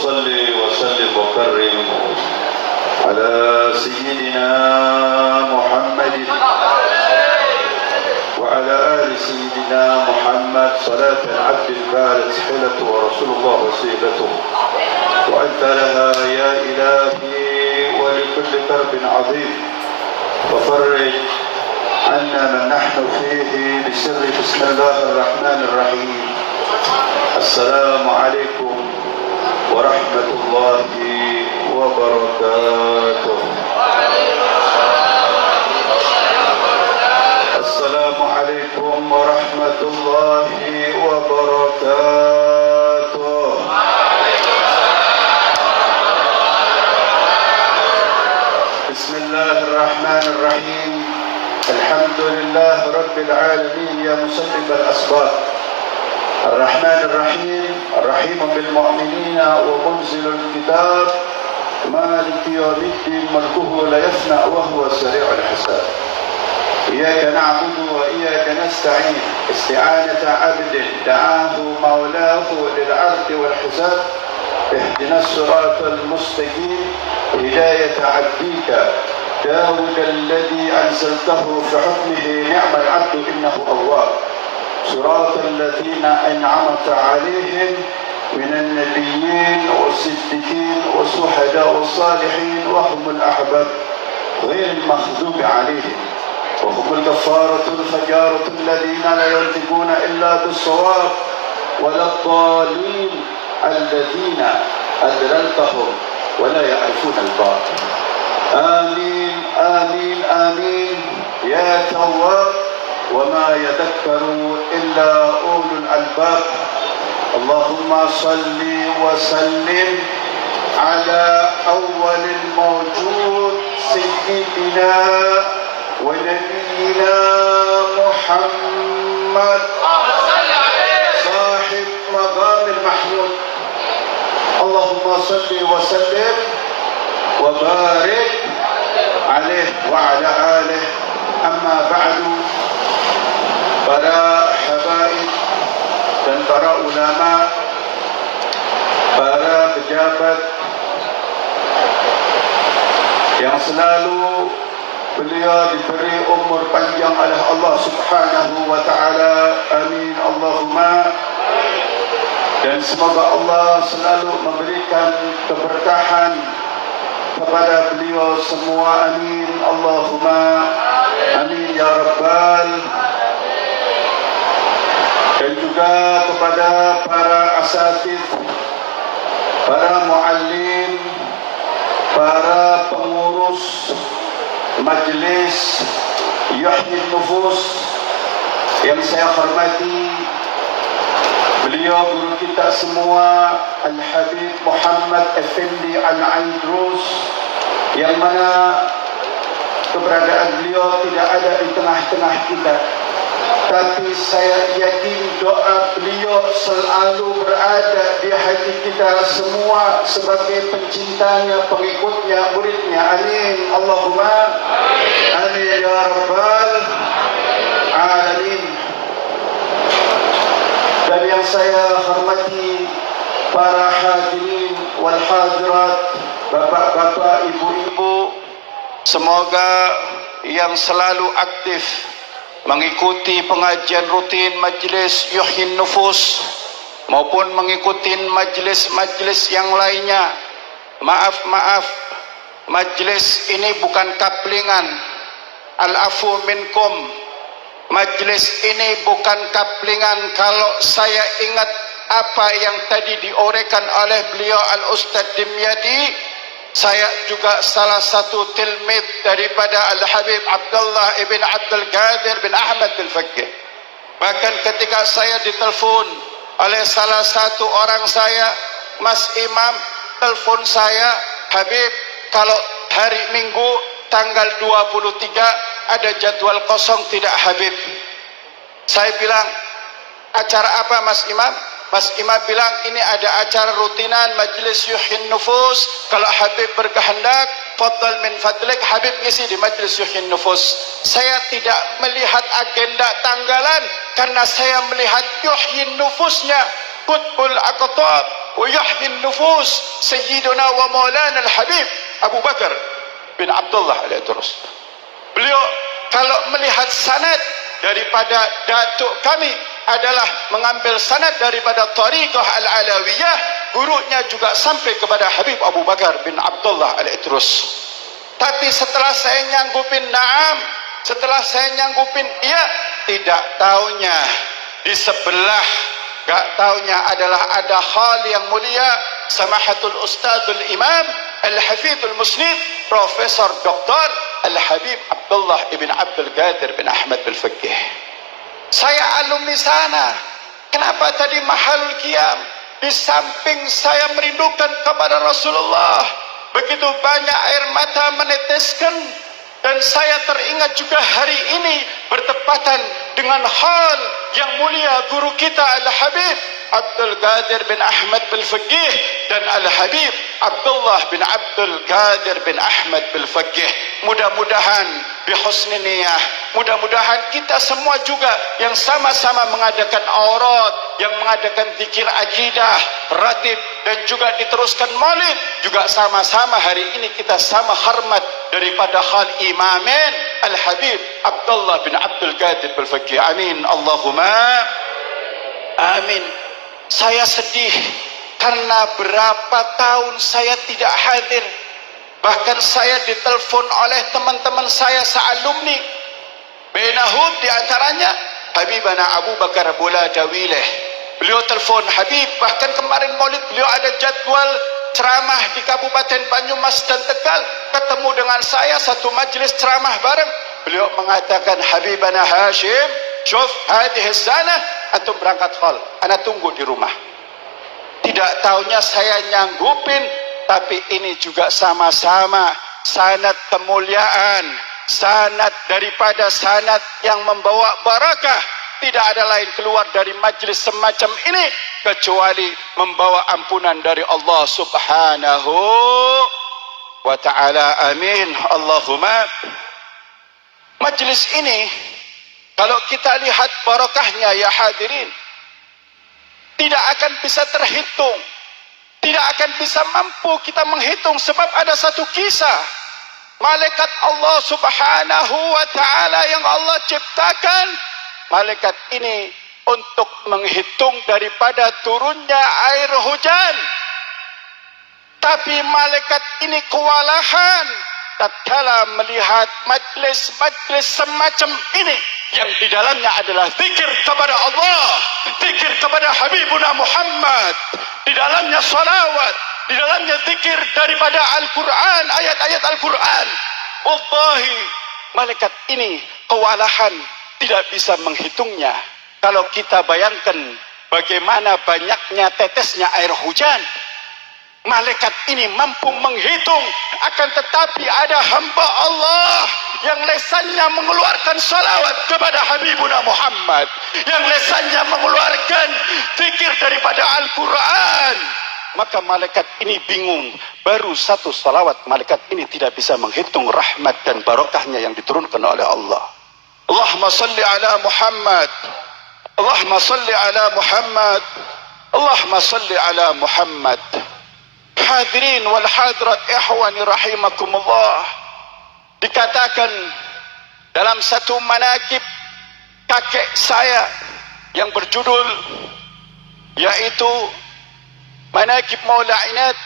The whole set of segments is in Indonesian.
وصل وسلم وكرم على سيدنا محمد وعلى آل سيدنا محمد صلاة عبد البارد حلة ورسول الله وسيلته وأنت لها يا إلهي ولكل كرب عظيم وفرج عنا من نحن فيه بسر بسم الله الرحمن الرحيم. السلام عليكم ورحمة الله وبركاته. السلام عليكم ورحمة الله وبركاته. بسم الله الرحمن الرحيم. الحمد لله رب العالمين يا مسبب الأسباب. الرحمن الرحيم الرحيم بالمؤمنين ومنزل الكتاب مالك يوم الدين ملكه لا يفنى وهو سريع الحساب. إياك نعبد وإياك نستعين استعانة عبد دعاه مولاه للعرض والحساب. اهدنا الصراط المستقيم هداية عبدك داود الذي أنزلته في حكمه نعم العبد إنه أواب. صراط الذين أنعمت عليهم من النبيين والصديقين والشهداء والصالحين وهم الأحباب غير المغضوب عليهم وهم الكفارة الفجارة الذين لا ينطقون إلا بالصواب ولا الضالين الذين أضللتهم ولا يعرفون الباطل. آمين آمين آمين يا تواب وما يذكر إلا أولو الألباب. اللهم صل وسلم على أول الموجود سيدنا ونبينا محمد صاحب مقام المحمود. اللهم صل وسلم وبارك عليه وعلى آله. أما بعد، para habaib dan para ulama, para pejabat yang selalu beliau diberi umur panjang oleh Allah Subhanahu wa taala. Amin Allahumma. Dan semoga Allah selalu memberikan keberkahan kepada beliau semua. Amin Allahumma. Amin ya Rabbal. Dan juga kepada para asatidz, para muallim, para pengurus Majlis Yuhyi Nufus yang saya hormati, beliau guru kita semua Al-Habib Muhammad Effendi Al-Aidrus, yang mana keberadaan beliau tidak ada di tengah-tengah kita, tapi saya yakin doa beliau selalu berada di hati kita semua sebagai pencintanya, pengikutnya, muridnya. Amin Allahumma. Amin ya Rabbal Alamin. Dan yang saya hormati para hadirin wal hadirat, bapak-bapak, ibu-ibu, semoga yang selalu aktif mengikuti pengajian rutin Majlis Yuhyi Nufus maupun mengikuti majlis-majlis yang lainnya. Maaf, majlis ini bukan kaplingan. Al-afu minkum. Majlis ini bukan kaplingan. Kalau saya ingat apa yang tadi diuraikan oleh beliau Al-Ustaz Dimyati, saya juga salah satu tilmid daripada Al-Habib Abdullah ibn Abdul Qadir bin Ahmad Al-Faqih. Bahkan ketika saya ditelepon oleh salah satu orang saya, Mas Imam, telepon saya, Habib, kalau hari Minggu tanggal 23 ada jadwal kosong tidak Habib? Saya bilang, acara apa Mas Imam? Mas Imam bilang, ini ada acara rutinan Majlis Yuhyi Nufus. Kalau Habib berkehendak, fadl min fadlik, Habib isi di Majlis Yuhyi Nufus. Saya tidak melihat agenda tanggalan, karena saya melihat Yuhyi Nufusnya, Qutbul Aqtab, wa yahdi nufus sayyiduna wa maulana al-habib Abu Bakar bin Abdullah al-Idrus. Beliau kalau melihat sanad daripada datuk kami adalah mengambil sanad daripada Tariqah Al-Alawiyah, gurunya juga sampai kepada Habib Abu Bakar bin Abdullah Al-Idrus. Tapi setelah saya nyanggupin na'am, setelah saya nyanggupin iya, tidak taunya di sebelah, gak taunya adalah ada hal yang mulia Samahatul Ustadzul Imam Al-Hafidhul Musnid Profesor Dr. Al-Habib Abdullah ibn Abdul Qadir bin Ahmad Al-Faqih. Saya alumni sana. Kenapa tadi Mahalul Qiyam? Di samping saya merindukan kepada Rasulullah, begitu banyak air mata meneteskan, dan saya teringat juga hari ini bertepatan dengan hal yang mulia guru kita Al-Habib Abdul Qadir bin Ahmad Al-Faqih dan Al-Habib Abdullah bin Abdul Qadir bin Ahmad Al-Faqih. Mudah-mudahan bihusni niyah, mudah-mudahan kita semua juga yang sama-sama mengadakan aurat, yang mengadakan zikir aqidah, ratib, dan juga diteruskan maulid, juga sama-sama hari ini kita sama hormat daripada hal Imamin Al-Habib Abdullah bin Abdul Qadir Al-Faqih. Amin Allahumma amin. Saya sedih karena berapa tahun saya tidak hadir. Bahkan saya ditelepon oleh teman-teman saya sealumni. Benahud di antaranya Habibana Abu Bakar Bula Dawileh. Beliau telefon Habib, bahkan kemarin Maulid beliau ada jadwal ceramah di Kabupaten Banyumas dan Tegal. Ketemu dengan saya satu majlis ceramah bareng. Beliau mengatakan, Habibana Hashim, syuf hadhihi sana, antum berangkat hall, ana tunggu di rumah. Tidak taunya saya nyanggupin, tapi ini juga sama-sama sanad kemuliaan, sanad daripada sanad yang membawa barakah. Tidak ada lain keluar dari majlis semacam ini kecuali membawa ampunan dari Allah Subhanahu wa ta'ala. Amin Allahumma. Majlis ini kalau kita lihat barakahnya ya hadirin, tidak akan bisa terhitung, tidak akan bisa mampu kita menghitung, sebab ada satu kisah malaikat Allah Subhanahu wa ta'ala yang Allah ciptakan. Malaikat ini untuk menghitung daripada turunnya air hujan, tapi malaikat ini kewalahan tatkala melihat majlis-majlis semacam ini yang di dalamnya adalah zikir kepada Allah, zikir kepada Habibuna Muhammad, di dalamnya salawat, di dalamnya zikir daripada Al-Quran, ayat-ayat Al-Quran. Wallahi malaikat ini kewalahan, tidak bisa menghitungnya. Kalau kita bayangkan bagaimana banyaknya tetesnya air hujan, malaikat ini mampu menghitung. Akan tetapi ada hamba Allah yang lesannya mengeluarkan salawat kepada Habibuna Muhammad, yang lesannya mengeluarkan zikir daripada Al-Quran, maka malaikat ini bingung. Baru satu salawat malaikat ini tidak bisa menghitung rahmat dan barakahnya yang diturunkan oleh Allah. Allahumma salli ala Muhammad, Allahumma salli ala Muhammad, Allahumma salli ala Muhammad. Hadirin wal hadirat ikhwani rahimakumullah, dikatakan dalam satu manakib kakek saya yang berjudul yaitu Manakib Maula Inad,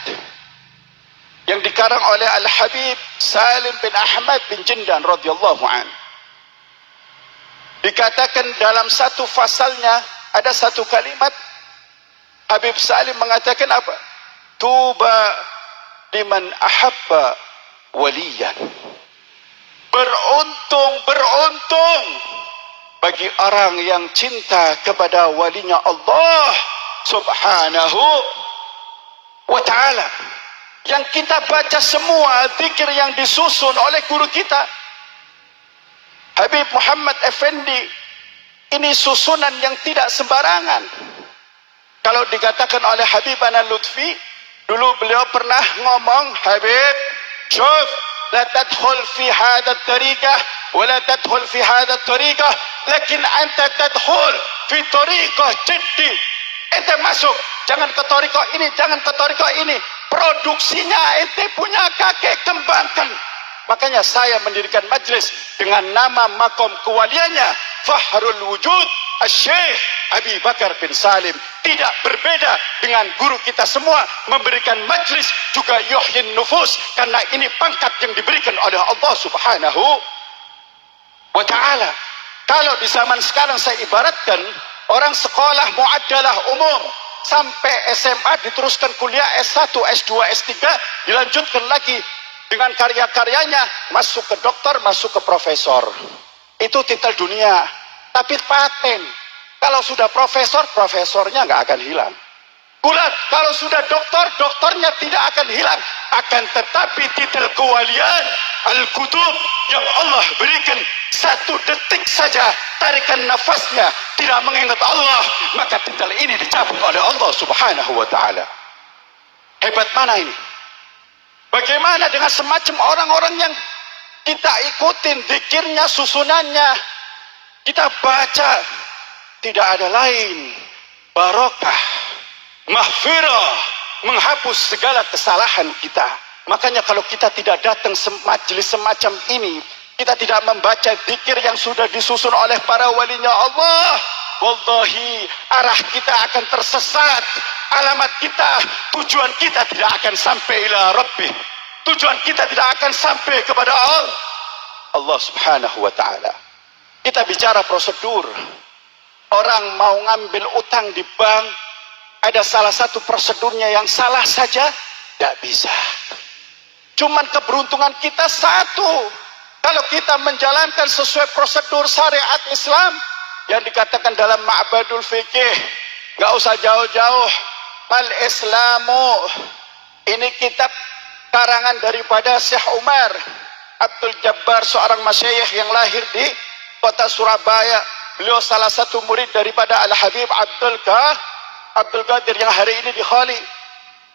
yang dikarang oleh Al-Habib Salim bin Ahmad bin Jindan radhiyallahu an. Dikatakan dalam satu fasalnya ada satu kalimat, Habib Salim mengatakan apa? Tuba liman ahabba waliyan. Beruntung, beruntung bagi orang yang cinta kepada walinya Allah Subhanahu wa ta'ala. Yang kita baca semua zikir yang disusun oleh guru kita Habib Muhammad Effendi, ini susunan yang tidak sembarangan. Kalau dikatakan oleh Habibana Lutfi, dulu beliau pernah ngomong, Habib, syuf, la tadkhul fi hadha tariqah wa la tadkhul fi hadha tariqah, lakin anta tadkhul fi tariqah jiddi. ente masuk, jangan ke toriko ini, jangan ke toriko ini. Produksinya ente punya kakek, kembangkan. Makanya saya mendirikan majlis dengan nama makom kewaliannya Fahrul Wujud Syekh Abi Bakar bin Salim. Tidak berbeda dengan guru kita semua, memberikan majlis juga yuhyin nufus, karena ini pangkat yang diberikan oleh Allah Subhanahu wa ta'ala. Kalau di zaman sekarang saya ibaratkan, orang sekolah muaddalah umum sampai SMA, diteruskan kuliah S1, S2, S3, dilanjutkan lagi dengan karya-karyanya, masuk ke dokter, masuk ke profesor. Itu titel dunia. Tapi paten, kalau sudah profesor, profesornya nggak akan hilang. Bulat, kalau sudah doktor, doktornya tidak akan hilang. Akan tetapi titel kewalian, Al-Qutub, yang Allah berikan, 1 detik saja tarikan nafasnya tidak mengingat Allah, maka titel ini dicabut oleh Allah Subhanahu wa ta'ala. Hebat mana ini? Bagaimana dengan semacam orang-orang yang kita ikutin zikirnya, susunannya, kita baca, tidak ada lain, barokah, mahfirah, menghapus segala kesalahan kita. Makanya kalau kita tidak datang majelis semacam ini, kita tidak membaca zikir yang sudah disusun oleh para walinya Allah, wallahi arah kita akan tersesat. Alamat kita, tujuan kita tidak akan sampai ila Rabbih. Tujuan kita tidak akan sampai kepada Allah Subhanahu wa ta'ala. Kita bicara prosedur. Orang mau ngambil utang di bank, ada salah satu prosedurnya yang salah saja, tidak bisa. Cuman keberuntungan kita satu. Kalau kita menjalankan sesuai prosedur syariat Islam yang dikatakan dalam Ma'badul Fiqih, nggak usah jauh-jauh. Al Islamu, ini kitab karangan daripada Syekh Umar Abdul Jabbar, seorang masyayikh yang lahir di kota Surabaya. Beliau salah satu murid daripada Al Habib Abdul Qadir yang hari ini di Khali.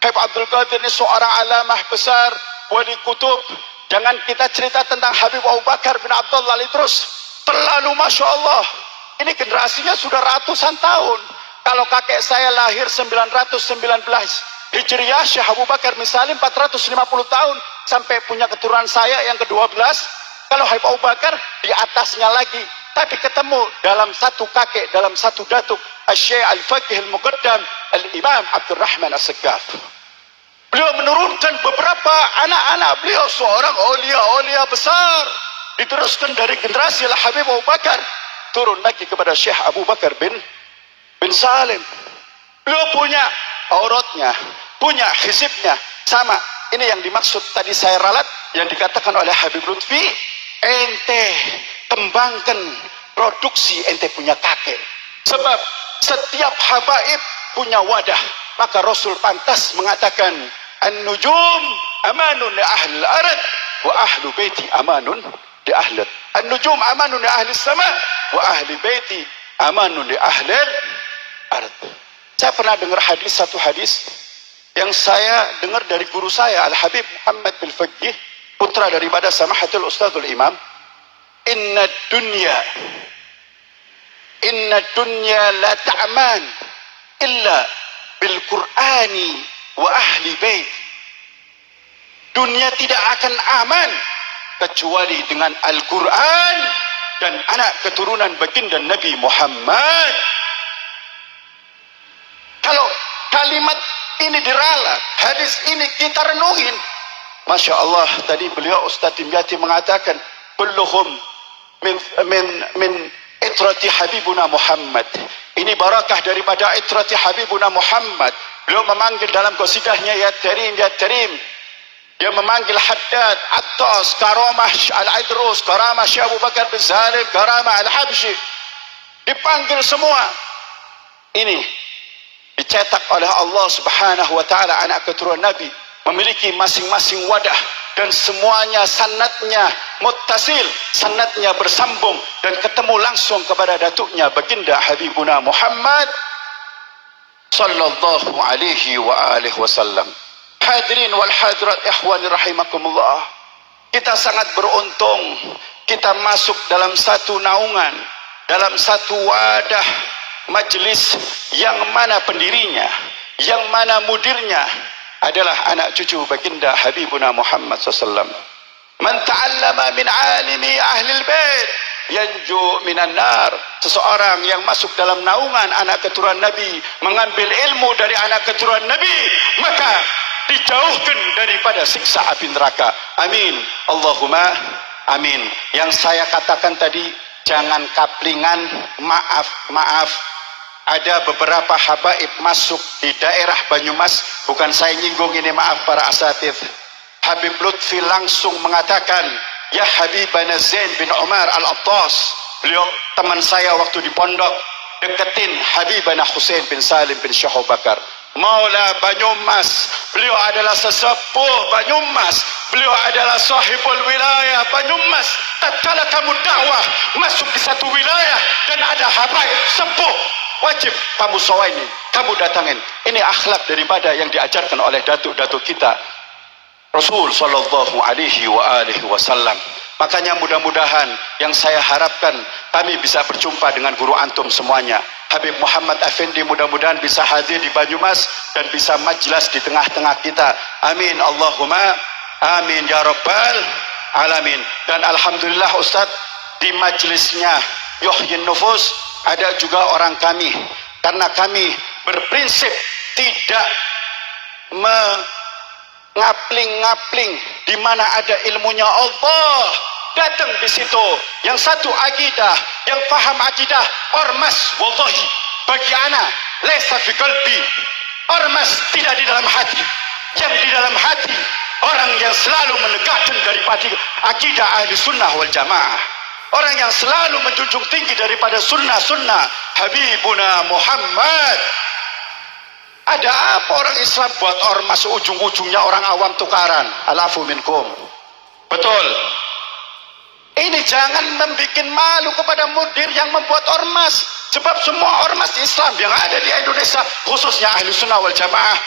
Habib Abdul Qadir ini seorang alamah besar, wali kutub. Jangan kita cerita tentang Habib Abu Bakar bin Abdullah terus, terlalu Masya Allah. Ini generasinya sudah ratusan tahun. Kalau kakek saya lahir 919 Hijriah, Syekh Abu Bakar bin Salim 450 tahun sampai punya keturunan saya yang ke-12. Kalau Habib Abu Bakar di atasnya lagi, tapi ketemu dalam satu kakek, dalam satu datuk, Syekh Al-Faqih Al-Muqaddam Al-Imam Abdurrahman As-Segaf. Beliau menurunkan beberapa anak-anak beliau, seorang aulia besar, diteruskan dari generasi Habib Abu Bakar, turun lagi kepada Syekh Abu Bakar bin Salim. Beliau punya auratnya, punya hizibnya, sama. Ini yang dimaksud tadi saya ralat, yang dikatakan oleh Habib Lutfi, ente kembangkan produksi ente punya kakek. Sebab setiap habaib punya wadah. Maka Rasul pantas mengatakan, An-nujum amanun li ahli al-ard wa ahlu baiti amanun li ahli. An-nujum amanun li ahli sama wa ahli baiti amanun li ahli ard. Saya pernah dengar satu hadis yang saya dengar dari guru saya Al-Habib Muhammad bin Faqih, putra daripada Samahatul Ustadzul Imam. Inna dunya la ta'man illa bil Qur'ani wa ahli bait. Dunia tidak akan aman kecuali dengan Al-Quran dan anak keturunan baginda Nabi Muhammad. Kalau kalimat ini diralat, hadis ini kita renungin, Masya Allah, tadi beliau Ustaz Dimyati mengatakan, kulluhum min itrati Habibuna Muhammad. Ini barakah daripada itrati Habibuna Muhammad. Beliau memanggil dalam qasidahnya ya Tarim. Dia memanggil Haddad, Attas, Karamah Al-Idrus, Karamah Syekh Abu Bakar bin Salim, Karamah Al-Habsyi. Dipanggil semua. Ini dicetak oleh Allah Subhanahu wa ta'ala, anak keturunan Nabi, memiliki masing-masing wadah, dan semuanya sanadnya muttasil, sanadnya bersambung dan ketemu langsung kepada datuknya baginda Habibuna Muhammad sallallahu alaihi wa alihi wasallam. Hadirin wal hadirat ikhwani rahimakumullah, kita sangat beruntung kita masuk dalam satu naungan, dalam satu wadah majelis yang mana pendirinya, yang mana mudirnya adalah anak cucu baginda Habibuna Muhammad SAW. Man ta'allama min alimi ahlil bait yanju minan nar. Seseorang yang masuk dalam naungan anak keturunan Nabi, mengambil ilmu dari anak keturunan Nabi, maka dijauhkan daripada siksa api neraka. Amin. Allahumma amin. Yang saya katakan tadi, jangan kaplingan, maaf. Ada beberapa habaib masuk di daerah Banyumas, bukan saya nyinggung ini, maaf para asatidz. Habib Lutfi langsung mengatakan, ya Habibana Zain bin Umar Al-Attas, beliau teman saya waktu di pondok, deketin Habibana Husain bin Salim bin Syekh Abu Bakar, Maula Banyumas. Beliau adalah sesepuh Banyumas, beliau adalah sahibul wilayah Banyumas. Tatkala kamu dakwah masuk di satu wilayah dan ada habaib sepuh, wajib kamu sawaini, kamu datangin. Ini akhlak daripada yang diajarkan oleh datuk-datuk kita, Rasul sallallahu alaihi wasallam. Makanya mudah-mudahan yang saya harapkan kami bisa berjumpa dengan guru antum semuanya. Habib Muhammad Effendi mudah-mudahan bisa hadir di Banyumas dan bisa majlis di tengah-tengah kita. Amin. Allahumma amin ya rabbal alamin. Dan alhamdulillah Ustaz, di majlisnya Yuhyin Nufus ada juga orang kami, karena kami berprinsip tidak ngapling-ngapling. Di mana ada ilmunya Allah, datang di situ. Yang satu akidah, yang paham akidah, ormas wallahi bagi ana laysa fi qalbi. Ormas tidak di dalam hati. Yang di dalam hati orang yang selalu menegakkan daripada akidah ahli sunnah wal jamaah, orang yang selalu menjunjung tinggi daripada sunnah-sunnah Habibuna Muhammad. Ada apa orang Islam buat ormas, ujung-ujungnya orang awam tukaran. Alafu minkum. Betul. Ini jangan membuat malu kepada mudir yang membuat ormas. Sebab semua ormas Islam yang ada di Indonesia, khususnya ahli sunnah wal jamaah,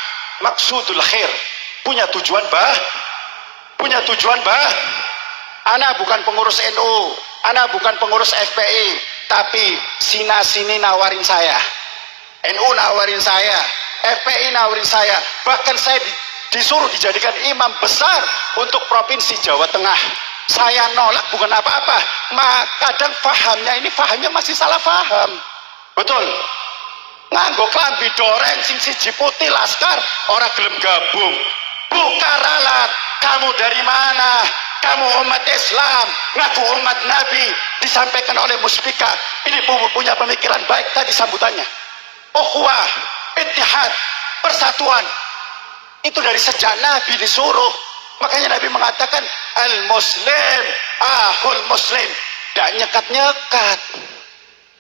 maksudul khair, punya tujuan Ana bukan pengurus NU, ana bukan pengurus FPI, tapi sini nawarin saya, NU nawarin saya, FPI nawarin saya, bahkan saya disuruh dijadikan imam besar untuk provinsi Jawa Tengah. Saya nolak bukan apa-apa, kadang fahamnya masih salah faham. Betul. Nganggo klambi doreng sing siji putih laskar, ora gelem gabung. Buka ralat, kamu dari mana? Kamu umat Islam, ngaku umat Nabi, disampaikan oleh Muspika. Ini punya pemikiran baik tadi sambutannya. Ukhuwah, ittihad, persatuan. Itu dari sejak Nabi disuruh. Makanya Nabi mengatakan, al-muslim, ahul muslim. Tidak nyekat-nyekat.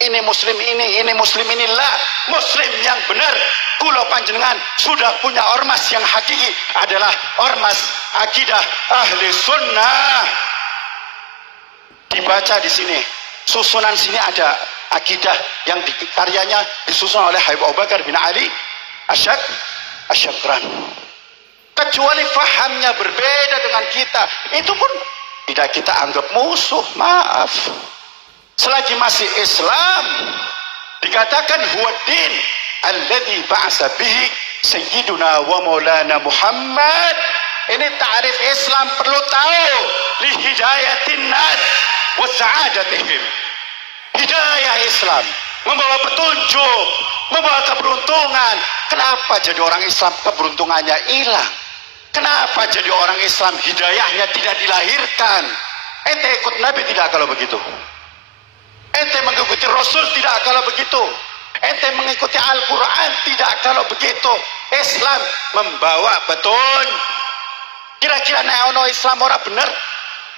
Ini muslim inilah. Muslim yang benar. Kulo panjenengan sudah punya ormas yang hakiki, adalah ormas akidah ahli sunnah. Dibaca di sini, susunan sini ada akidah yang karyanya disusun oleh Habib Abu Bakar bin Ali Asyakran. Kecuali fahamnya berbeda dengan kita, itu pun tidak kita anggap musuh. Maaf, selagi masih Islam, dikatakan huwa din alladhi ba'asa bihi sayyiduna wa maulana Muhammad. Ini ta'rif Islam perlu tahu. Li hidayatin nas wa sa'adatihim. Hidayah Islam membawa petunjuk, membawa keberuntungan. Kenapa jadi orang Islam keberuntungannya hilang? Kenapa jadi orang Islam hidayahnya tidak dilahirkan? Ente ikut Nabi tidak kalau begitu. Ente mengikuti Rasul tidak kalau begitu. Ente mengikuti Al-Quran tidak kalau begitu. Islam membawa betul. Kira-kira neono Islam orang benar,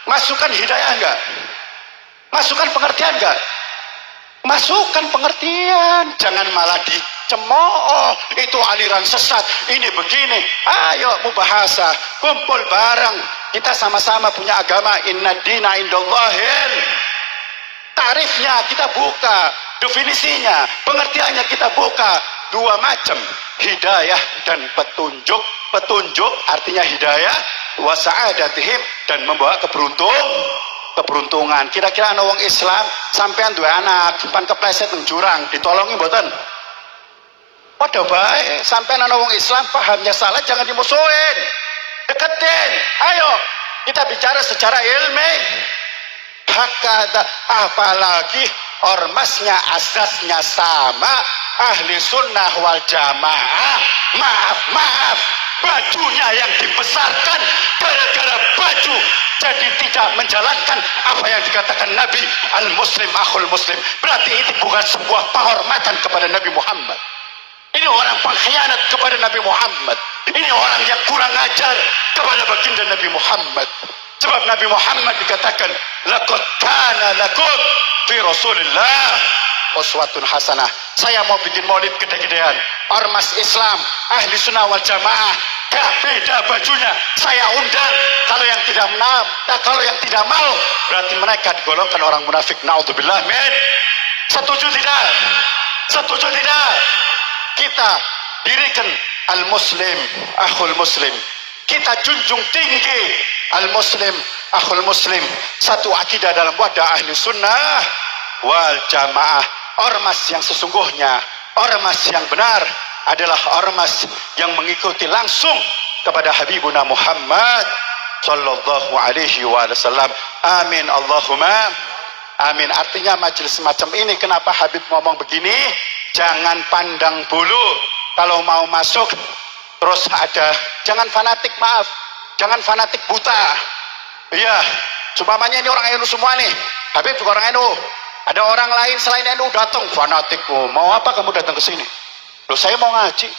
masukkan hidayah enggak? Masukkan pengertian enggak? Masukkan pengertian. Jangan malah dicemooh, itu aliran sesat, ini begini. Ayo mubahasa, kumpul bareng, kita sama-sama punya agama. Inna dina indallahil. Tarifnya kita buka, definisinya, pengertiannya kita buka. Dua macam, hidayah dan petunjuk. Petunjuk artinya hidayah, wa sa'adatihim, dan membawa keberuntungan. Kira-kira ana wong Islam sampean duwe anak pan kepleset nang jurang ditolongi mboten? Padha bae, sampean ana wong Islam pahamnya salah jangan dimusuhin. Deketin. Ayo kita bicara secara ilmi. Hakada, apalagi ormasnya asasnya sama, ahli sunnah wal jamaah. Maaf, bajunya yang dibesarkan gara-gara baju jadi tidak menjalankan apa yang dikatakan Nabi, al muslim akhul muslim. Berarti itu bukan sebuah penghormatan kepada Nabi Muhammad. Ini orang pengkhianat kepada Nabi Muhammad. Ini orang yang kurang ajar kepada baginda Nabi Muhammad. Sebab Nabi Muhammad dikatakan, laqad kana lakum fi Rasulillah uswatun hasanah. Saya mau bikin maulid gede-gedean. Ormas Islam, ahli sunnah wal jamaah, gak beda bajunya. Saya undang. Kalau yang tidak kalau yang tidak mau, berarti mereka digolongkan orang munafik. Naudzubillah min. Setuju tidak? Setuju tidak? Kita dirikan al-muslim, akhul muslim. Kita junjung tinggi al-muslim, akhul muslim. Satu akidah dalam wadah ahli sunnah wal jamaah. Ormas yang sesungguhnya, ormas yang benar adalah ormas yang mengikuti langsung kepada Habibuna Muhammad sallallahu alaihi wasallam. Amin Allahumma amin. Artinya majelis semacam ini, kenapa Habib ngomong begini? Jangan pandang bulu kalau mau masuk. Terus ada, jangan fanatik, maaf, jangan fanatik buta. Iya, umpamanya ini orang NU semua nih, Habib juga orang NU. Ada orang lain selain NU datang, fanatik. Oh, mau apa kamu datang ke sini? Loh, saya mau ngaji.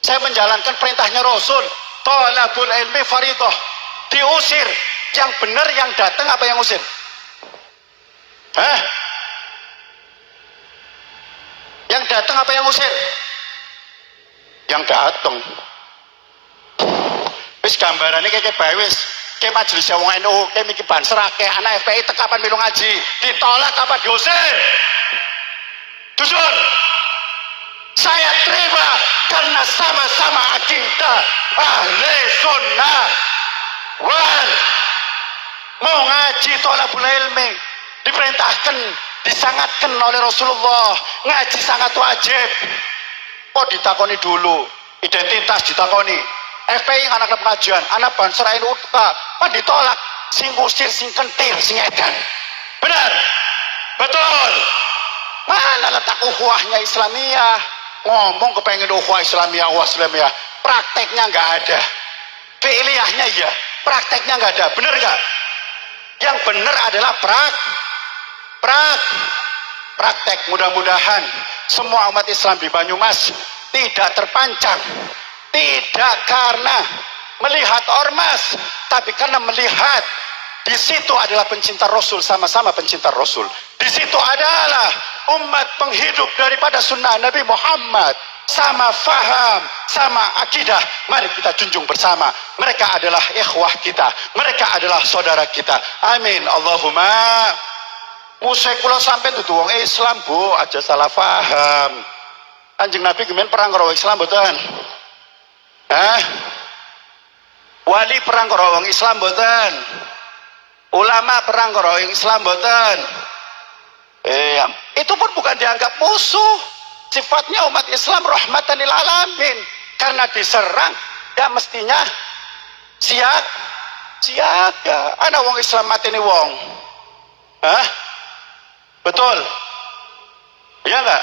Saya menjalankan perintahnya Rasul. Thalabul ilmi faridah. Diusir. Yang benar yang datang apa yang usir? Hah? Yang datang apa yang usir? Yang datang. Wis gambarannya kayak bae wis. Kayak majelis wong NU, kayak mikir banser akeh anak FPI tekapan milu ngaji, ditolak apa diusir? Dusun. Saya terima karena sama-sama akidah ahli sunnah wal. Mau ngaji thalabul ilmi, diperintahkan, disangatkan oleh Rasulullah. Ngaji sangat wajib. Kok ditakoni dulu, identitas ditakoni. FPI anak pengajian, anak banser NU kan ditolak. Sing usir, sing kentir, sing edan. Benar? Betul. Mana letak ukhuwahnya Islamiyah? Ngomong kepengen ukhuwah Islamiyah, prakteknya nggak ada. Fi'liyahnya iya, prakteknya nggak ada. Benar nggak? Yang benar adalah praktek. Mudah-mudahan semua umat Islam di Banyumas tidak terpancang. Tidak karena melihat ormas, tapi karena melihat di situ adalah pencinta Rasul, sama-sama pencinta Rasul. Di situ adalah umat penghidup daripada sunnah Nabi Muhammad. Sama faham, sama akidah. Mari kita junjung bersama. Mereka adalah ikhwah kita. Mereka adalah saudara kita. Amin. Allahumma. Musik kula sampean dudu wong Islam, Bu, aja salah faham. Kanjeng Nabi kemen perang karo Islam mboten? Wali perang karo wong Islam mboten? Ulama perang karo wong Islam mboten? Itu pun bukan dianggap musuh. Sifatnya umat Islam rahmatan lil alamin. Karena diserang, ya mestinya siaga. Ana wong Islam mateni wong. Betul? Iya enggak?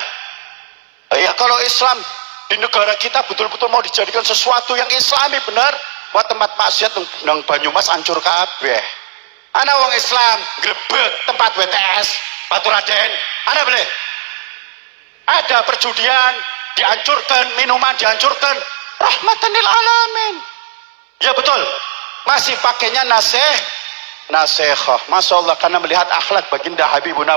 Ya kalau Islam di negara kita betul-betul mau dijadikan sesuatu yang Islami benar, wah tempat maksiat nang Banyumas hancur kabeh. Ana wong Islam grebek tempat WTS Baturaden, ana boleh? Ada perjudian dihancurkan, minuman dihancurkan, rahmatan lil alamin. Ya betul. Masih pakainya nasihah. Masya Allah, karena melihat akhlak baginda Habibuna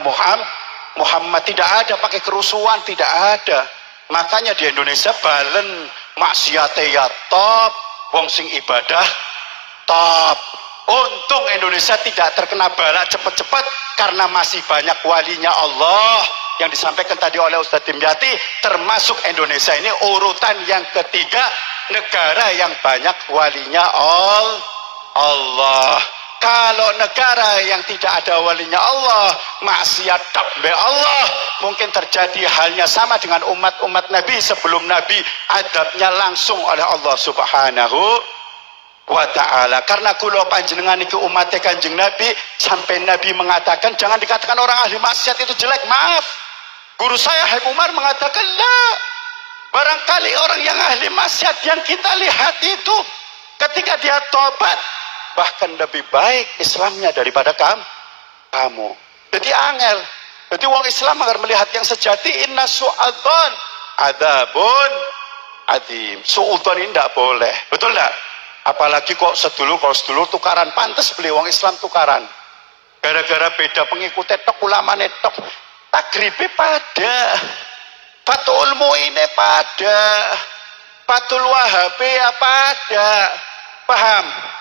Muhammad tidak ada pakai kerusuhan, tidak ada. Makanya di Indonesia balen maksiate ya top, wong sing ibadah top. Untung Indonesia tidak terkena bala cepat-cepat karena masih banyak walinya Allah. Yang disampaikan tadi oleh Ustadz Dimyati, termasuk Indonesia ini urutan yang ketiga negara yang banyak walinya Allah. Kalau negara yang tidak ada walinya Allah, maksiat takbe Allah, mungkin terjadi halnya sama dengan umat-umat Nabi sebelum Nabi, adabnya langsung oleh Allah Subhanahu wa ta'ala. Karena kula panjenengan iki umat Kanjeng Nabi, sampai Nabi mengatakan jangan dikatakan orang ahli maksiat itu jelek. Maaf, guru saya Habib Umar mengatakan la, barangkali orang yang ahli maksiat yang kita lihat itu ketika dia tobat bahkan lebih baik Islamnya daripada kamu. Jadi angel. Jadi wong Islam agar melihat yang sejati, inna su'adzon adabun adim. Su'udzon ini tidak boleh. Betul tidak? Apalagi kok kalau sedulur tukaran, pantas beli wong Islam tukaran. Gara-gara beda pengikutnya tok, ulama netok, takribi pada, Fatul Mu'ine pada, Fatul Wahabi ya pada. Paham?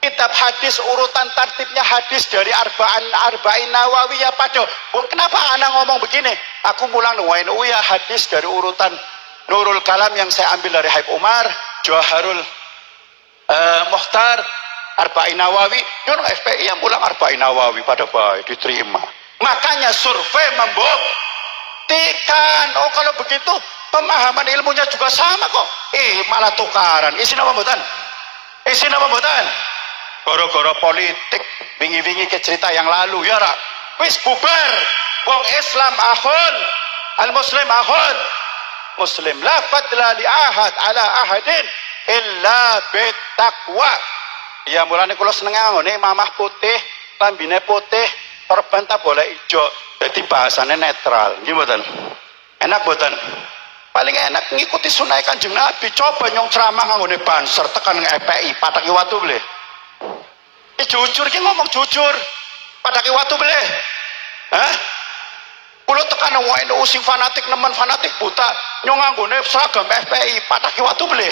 Kitab hadis urutan tartibnya hadis dari Arba'in Nawawi ya pada. Kenapa anak ngomong begini? Aku mulang NU ya hadis dari urutan Nurul Kalam yang saya ambil dari Habib Umar, Jawharul Mukhtar, Arba'in Nawawi. Yang FPI yang mulang Arba'in Nawawi pada baik diterima. Makanya survei membuktikan, oh kalau begitu pemahaman ilmunya juga sama kok. Malah tukaran. Isi nama mboten? Isi nama mboten? Goro-goro politik, wingi-wingi ke cerita yang lalu ya ra. Wis bubar. Wong Islam akhun, al-muslim akhun. Muslim la fadla li ahad ala ahadin illa bitaqwa. Ya mulane kula seneng ngene mamah putih, lambine putih, perban tak boleh ijo. Jadi bahasane netral. Nggih mboten? Enak mboten? Paling enak ngikuti sunah Kanjeng Nabi. Coba nyong ceramah nganggone banser tekan FPI pataki watu boleh. Jujur ki ngomong jujur. Padake watu boleh. Hah? Kulo tekan wong NU sing fanatik nemen fanatik buta nyong nganggone seragam FPI patake watu boleh.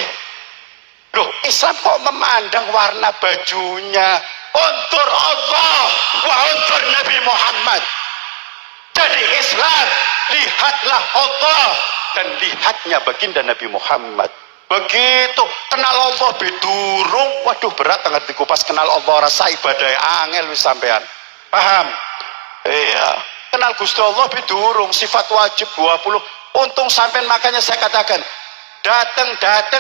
Loh, Islam kok memandang warna bajunya untuk Allah wa untuk Nabi Muhammad. Jadi Islam lihatlah Allah dan lihatnya baginda Nabi Muhammad. Begitu kenal Allah bedurung, waduh berat banget dikupas kenal Allah, rasa ibadah angel wis sampean. Paham? Iya, kenal Gusti Allah bedurung, sifat wajib 20. Untung sampean, makanya saya katakan datang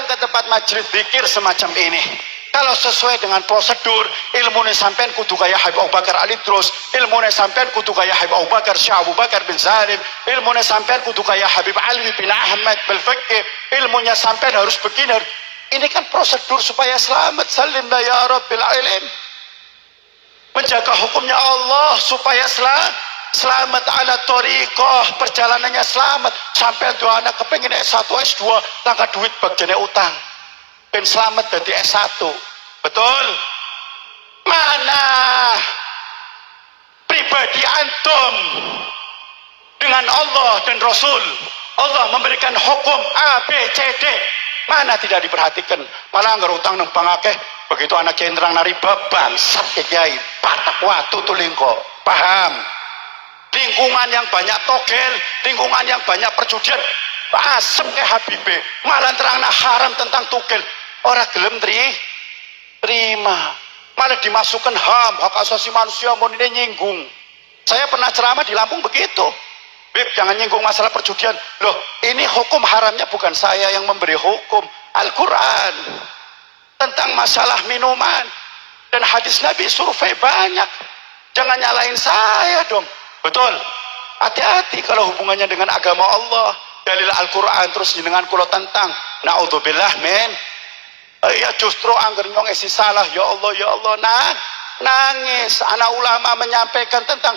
ke tempat majelis zikir semacam ini. Kalau sesuai dengan prosedur, ilmunya sampean kudu kaya Habib Abu Bakar Ali Drus, ilmunya sampean kudu kaya Habib Abu Bakar Syekh Abu Bakar bin Zalim, ilmunya sampean kudu kaya Habib Ali bin Ahmad bil Fiqh, ilmunya sampean harus begini. Ini kan prosedur supaya selamat. Salimna ya Rabbil Alamin. Menjaga hukumnya Allah supaya selamat ala thoriqah, perjalanannya selamat. Sampai dua anak kepengen S1 S2 langkah duit bagiannya utang. Ben selamat dari S1. Betul? Mana pribadi antum dengan Allah dan Rasul? Allah memberikan hukum A, B, C, D. Mana tidak diperhatikan? Malah ngerutang nang pangakeh. Begitu anak kendrang nariba bangsat kiai, patak watu tulingko. Paham? Lingkungan yang banyak togel, lingkungan yang banyak perjudian, asem ke Habibe, malah terangna haram tentang togel. Orang gelem terima, malah dimasukkan HAM, hak asasi manusia, mau ini nyinggung. Saya pernah ceramah di Lampung begitu. Beb, jangan nyinggung masalah perjudian. Loh, ini hukum haramnya bukan saya yang memberi hukum. Al-Quran tentang masalah minuman dan hadis Nabi survei banyak. Jangan nyalain saya dong. Betul? Hati-hati kalau hubungannya dengan agama Allah. Dalil Al-Quran terus dengan kulo tentang. Na'udzubillah men. Ya justru angger nyong esi salah. Ya Allah. Nah, nangis. Anak ulama menyampaikan tentang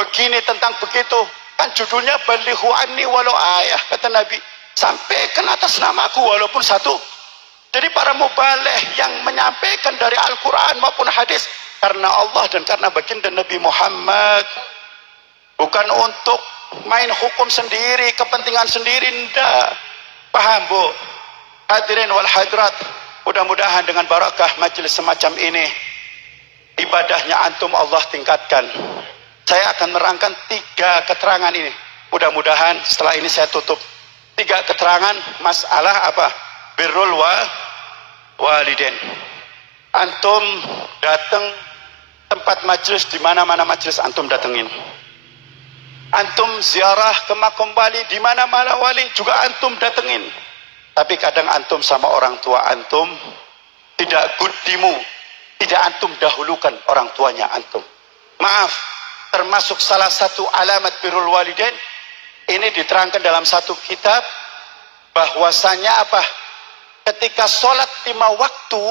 begini, tentang begitu. Kan judulnya balighu anni walau ayah, kata Nabi. Sampaikan atas namaku walaupun satu. Jadi para mubaleh yang menyampaikan dari Al-Quran maupun hadis karena Allah dan karena baginda Nabi Muhammad. Bukan untuk main hukum sendiri, kepentingan sendiri, ndak. Paham, Bu? Hadirin wal hadirat, mudah-mudahan dengan barakah majelis semacam ini, ibadahnya antum Allah tingkatkan. Saya akan merangkan 3 keterangan ini. Mudah-mudahan setelah ini saya tutup. 3 keterangan masalah apa? Birrul walidain. Antum datang tempat majelis, di mana-mana majelis antum datengin. Antum ziarah ke makam wali, di mana-mana wali juga antum datengin. Tapi kadang antum sama orang tua antum tidak guddimu, tidak antum dahulukan orang tuanya antum. Maaf, termasuk salah satu alamat birrul walidain ini diterangkan dalam satu kitab, bahwasanya apa? Ketika sholat 5 waktu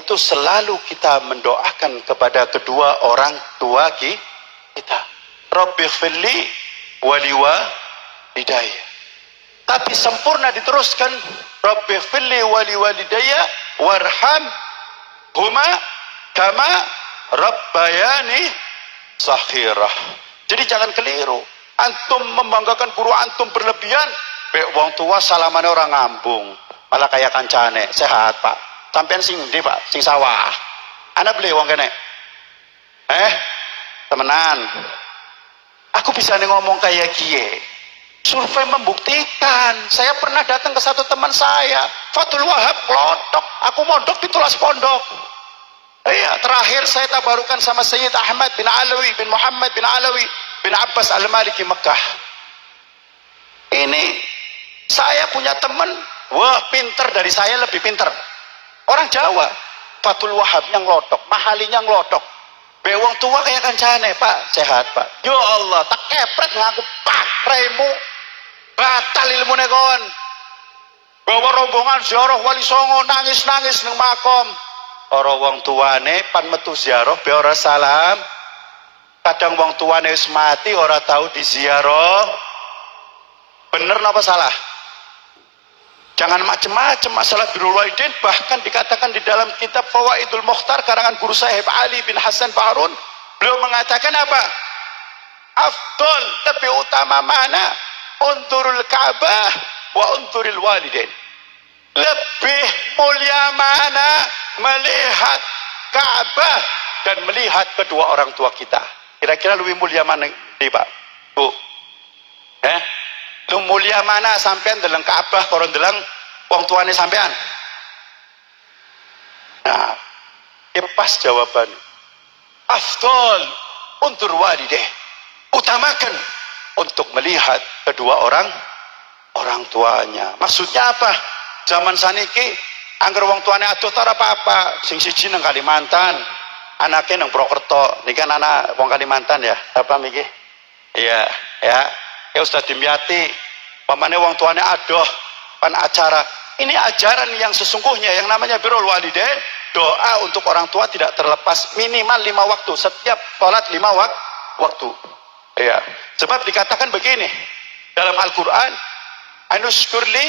itu selalu kita mendoakan kepada kedua orang tua kita. Rabbighfirli wali walidayya. Tapi sempurna diteruskan, Rabbighfirli wali walidayya warham huma kama rabbayani saghirah. Jadi jangan keliru. Antum membanggakan guru antum berlebihan, wong tua salamane orang ngambung, malah kayak kancane. Sehat Pak, sampean sing ndi Pak? Sing sawah. Ana beli wong kene. Temenan. Aku bisa ngomong kayak kie. Survei membuktikan. Saya pernah datang ke satu teman saya, Fatul Wahab melodok. Aku mondok di tulas pondok. Iya, terakhir saya tabarukan sama Sayyid Ahmad bin Alawi bin Muhammad bin Alawi bin Abbas Al-Maliki Mekah. Ini saya punya teman, wah pinter dari saya, lebih pinter. Orang Jawa, Fatul Wahab yang ngelodok, mahalinya ngelodok. Bewong tua kayak kancane, Pak, sehat Pak. Ya Allah, tak kepret ngaku Pak, remu batal ilmune kawan. Bawa rombongan ziarah Wali Songo nangis-nangis nang makom. Ora wong tuane pan metu ziarah be ora salam. Kadang wong tuane wis mati ora tahu diziarah. Bener napa salah? Jangan macam-macam masalah birrul walidain, bahkan dikatakan di dalam kitab Fawaidul Mukhtar karangan guru Sahib Ali bin Hasan Fahrun, beliau mengatakan apa? Afdol, lebih utama mana? Unturul Ka'bah wa unturil walidain. Lebih mulia mana melihat Ka'bah dan melihat kedua orang tua kita? Kira-kira lebih mulia mana nih Pak? Bu. Lu mulia mana sampean deleng Ka'bah karo deleng wong tuane sampean? Nah, pas jawaban. Afdol untur walidain. Utamakan untuk melihat kedua orang tuanya. Maksudnya apa? Zaman saniki angger wong tuane adoh ora apa-apa. Sing siji nang Kalimantan, anake nang Purwokerto. Niki kan anak wong Kalimantan ya. Apa miki? Iya, ya. Ya Ustaz Dimyati, pamane wong tuane adoh pan acara. Ini ajaran yang sesungguhnya yang namanya birrul walidain. Doa untuk orang tua tidak terlepas, minimal 5 waktu. Setiap sholat 5 waktu. Ya. Sebab dikatakan begini dalam Al-Quran, anusykurli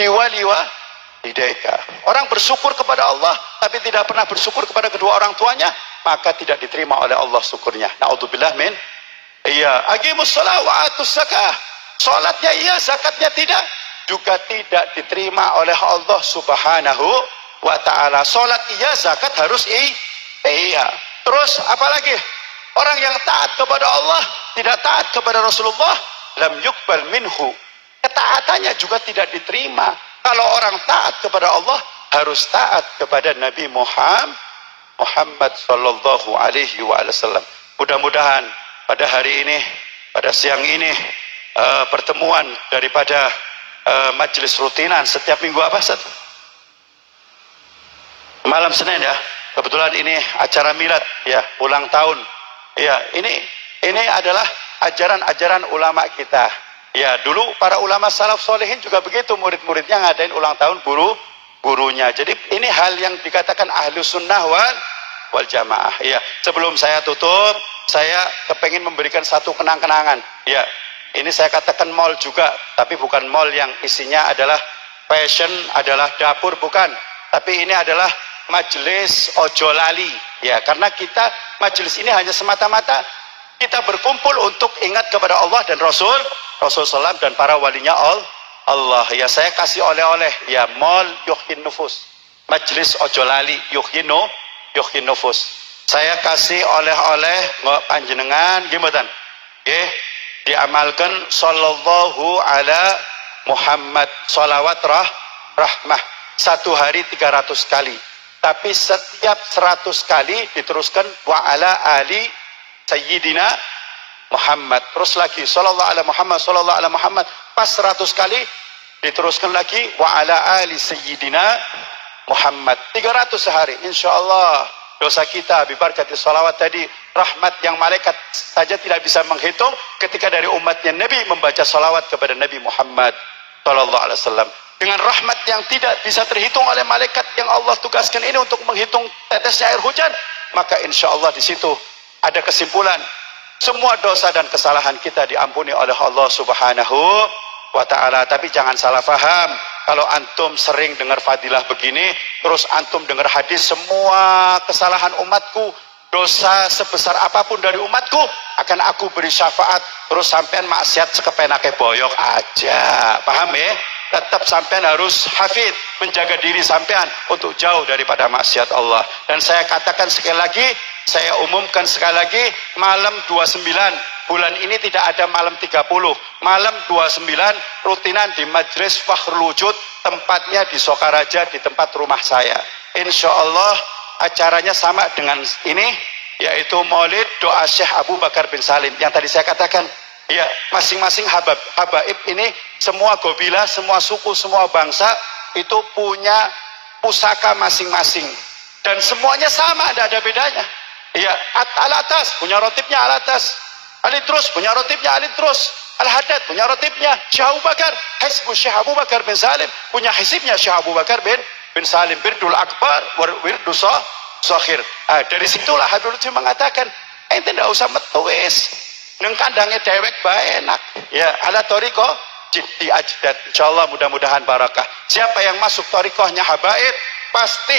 liwali walidayka. Orang bersyukur kepada Allah tapi tidak pernah bersyukur kepada kedua orang tuanya, maka tidak diterima oleh Allah syukurnya. Na'udzubillah min. Iya, aqimus shalah wa atuz zakah. Salatnya iya, zakatnya tidak, juga tidak diterima oleh Allah Subhanahu wa taala. Salat iya, zakat harus iya. Terus apalagi? Orang yang taat kepada Allah, tidak taat kepada Rasulullah, lam yuqbal minhu. Ketaatannya juga tidak diterima. Kalau orang taat kepada Allah, harus taat kepada Nabi Muhammad sallallahu alaihi wasallam. Mudah-mudahan pada hari ini, pada siang ini, pertemuan daripada majelis rutinan setiap minggu apa Ustaz? Malam Senin ya. Kebetulan ini acara milad ya, ulang tahun. Ya, ini adalah ajaran-ajaran ulama kita. Ya, dulu para ulama salaf solehin juga begitu, murid-muridnya ngadain ulang tahun gurunya. Jadi ini hal yang dikatakan ahlu sunnah wal jamaah. Ya, sebelum saya tutup, saya kepengen memberikan satu kenang-kenangan. Ya, ini saya katakan mall juga, tapi bukan mall yang isinya adalah fashion, adalah dapur, bukan. Tapi ini adalah majelis ojo lali. Ya, karena kita majelis ini hanya semata-mata kita berkumpul untuk ingat kepada Allah dan Rasulullah dan para walinya Allah. Ya, saya kasih oleh-oleh. Ya, mall yuhyin nufus. Majelis ojo lali yuhyin nufus. Saya kasih oleh-oleh panjenengan gimana? Diamalkan sallallahu ala Muhammad, salawat rahmah 1 hari 300 kali. tapi setiap 100 kali diteruskan wa ala ali sayyidina Muhammad. Terus lagi sallallahu ala Muhammad, sallallahu ala Muhammad. Pas 100 kali diteruskan lagi wa ala ali sayyidina Muhammad. 300 sehari. Insyaallah dosa kita bibarkati salawat tadi, rahmat yang malaikat saja tidak bisa menghitung ketika dari umatnya Nabi membaca salawat kepada Nabi Muhammad sallallahu alaihi wasallam. Dengan rahmat yang tidak bisa terhitung oleh malaikat yang Allah tugaskan ini untuk menghitung tetesnya air hujan, maka insyaallah di situ ada kesimpulan semua dosa dan kesalahan kita diampuni oleh Allah Subhanahu wa ta'ala. Tapi jangan salah faham, kalau antum sering dengar fadilah begini, terus antum dengar hadis semua kesalahan umatku, dosa sebesar apapun dari umatku akan aku beri syafaat, terus sampean maksiat sekepenake boyok aja. Paham ya? Tetap sampean harus hafid, menjaga diri sampean untuk jauh daripada maksiat Allah. Dan saya katakan sekali lagi, saya umumkan sekali lagi, malam 29 bulan ini tidak ada malam 30. Malam 29 rutinan di Majelis Fakhrul Wujud, tempatnya di Sokaraja, di tempat rumah saya. Insya Allah acaranya sama dengan ini, yaitu Maulid Doa Syekh Abu Bakar bin Salim yang tadi saya katakan. Ya, masing-masing habaib ini, semua gobilah, semua suku, semua bangsa itu punya pusaka masing-masing. Dan semuanya sama, tidak ada bedanya. Ya, Al-Atas punya rotibnya Al-Atas. Al-Idrus punya rotibnya Al-Idrus. Al-Haddad punya rotibnya Syekh Abu Bakar. Hizbu Syekh Abu Bakar bin Salim punya hizibnya Syekh Abu Bakar bin Salim. Wirdul Akbar, Wirdul Sokhir. Dari situlah Habib Lutfi mengatakan, ente tidak usah metuis. Neng kandangnya dewek bae enak. Ya, ala toriko jiddi ajdad. Insyaallah mudah-mudahan barakah. Siapa yang masuk torikohnya habaib pasti